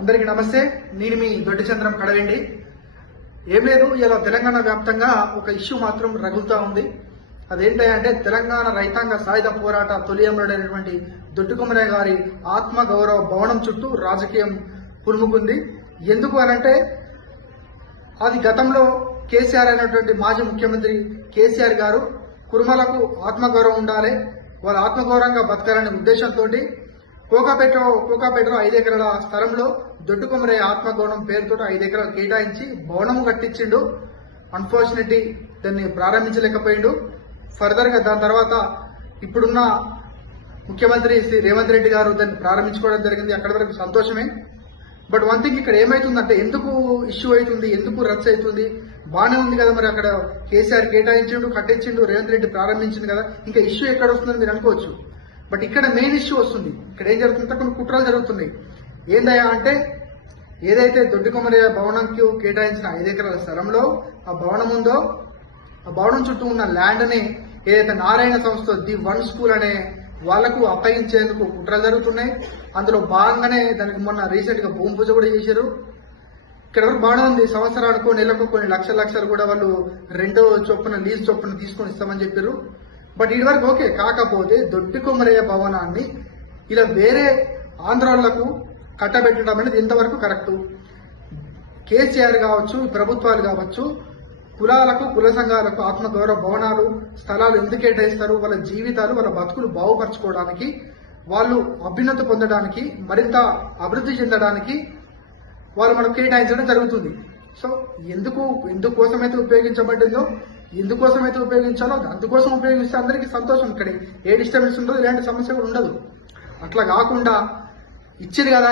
అందరికీ నమస్తే. నేను మీ దొడ్డి చంద్రం కడవేండి. ఏం లేదు, ఇలా తెలంగాణ వ్యాప్తంగా ఒక ఇష్యూ మాత్రం రగులుతా ఉంది. అదేంటంటే తెలంగాణ రైతాంగ సాయుధ పోరాట తొలి అమరుడైనటువంటి దొడ్డి కొమరయ్య గారి ఆత్మ గౌరవ భవనం చుట్టూ రాజకీయం పులుముకుంది. ఎందుకు అనంటే అది గతంలో కేసీఆర్ అయినటువంటి మాజీ ముఖ్యమంత్రి కేసీఆర్ గారు కురుమలకు ఆత్మగౌరవం ఉండాలి, వాళ్ళ ఆత్మగౌరవంగా బతకాలనే ఉద్దేశంతో కోకాపేటలో 5 ఎకరాల స్థలంలో దొడ్డి కొమరయ్య ఆత్మగౌరవం పేరుతో 5 ఎకరాలు కేటాయించి భవనము కట్టించిండు. అన్ఫార్చునేట్లీ దాన్ని ప్రారంభించలేకపోయిండు. ఫర్దర్ గా దాని తర్వాత ఇప్పుడున్న ముఖ్యమంత్రి శ్రీ రేవంత్ రెడ్డి గారు దాన్ని ప్రారంభించుకోవడం జరిగింది. అక్కడి వరకు సంతోషమే. బట్ వన్ థింగ్ ఇక్కడ ఏమైతుందంటే ఎందుకు ఇష్యూ అవుతుంది, ఎందుకు రచ్చ అవుతుంది? బాగానే ఉంది కదా, మరి అక్కడ కేసీఆర్ కేటాయించిండు, కట్టించిండు, రేవంత్ రెడ్డి ప్రారంభించింది కదా, ఇంకా ఇష్యూ ఎక్కడ వస్తుందని మీరు అనుకోవచ్చు. బట్ ఇక్కడ మెయిన్ ఇష్యూ వస్తుంది. ఇక్కడ ఏం జరుగుతుందంటే కొన్ని కుట్రలు జరుగుతున్నాయి. ఏందయ్యా అంటే ఏదైతే దొడ్డి కొమరయ్య భవనంకి కేటాయించిన 5 ఎకరాల స్థలంలో ఆ భవనం ఉందో ఆ భవనం చుట్టూ ఉన్న ల్యాండ్ ని ఏదైతే నారాయణ సంస్థ ది వన్ స్కూల్ అనే వాళ్లకు అప్పగించేందుకు కుట్రలు జరుగుతున్నాయి. అందులో భాగంగానే దానికి మొన్న రీసెంట్ గా భూమి పూజ కూడా చేశారు. ఇక్కడ వరకు బాగానే ఉంది. సంవత్సరాలకు నెలకు కొన్ని లక్షలు కూడా వాళ్ళు రెండో చొప్పున లీజ్ చొప్పున తీసుకొని ఇస్తామని చెప్పారు. బట్ ఇది వరకు ఓకే. కాకపోతే దొడ్డి కొమరయ్య భవనాన్ని ఇలా వేరే ఆంధ్రాలకు కట్టబెట్టడం అనేది ఇంతవరకు కరెక్ట్. కేసీఆర్ కావచ్చు, ప్రభుత్వాలు కావచ్చు, కులాలకు కుల సంఘాలకు ఆత్మగౌరవ భవనాలు స్థలాలు ఎందుకు కేటాయిస్తారు? వాళ్ళ జీవితాలు వాళ్ళ బతుకులు బాగుపరచుకోవడానికి, వాళ్ళు అభ్యున్నతి పొందడానికి, మరింత అభివృద్ధి చెందడానికి వాళ్ళు మనకు కేటాయించడం జరుగుతుంది. సో ఎందుకోసమైతే ఉపయోగించబడిందో, ఎందుకోసమైతే ఉపయోగించాలో అందుకోసం ఉపయోగిస్తే అందరికీ సంతోషం. ఇక్కడ ఏ డిస్టర్బెన్స్ ఉండదు, ఇలాంటి సమస్య కూడా ఉండదు. అట్లా కాకుండా ఇచ్చింది కదా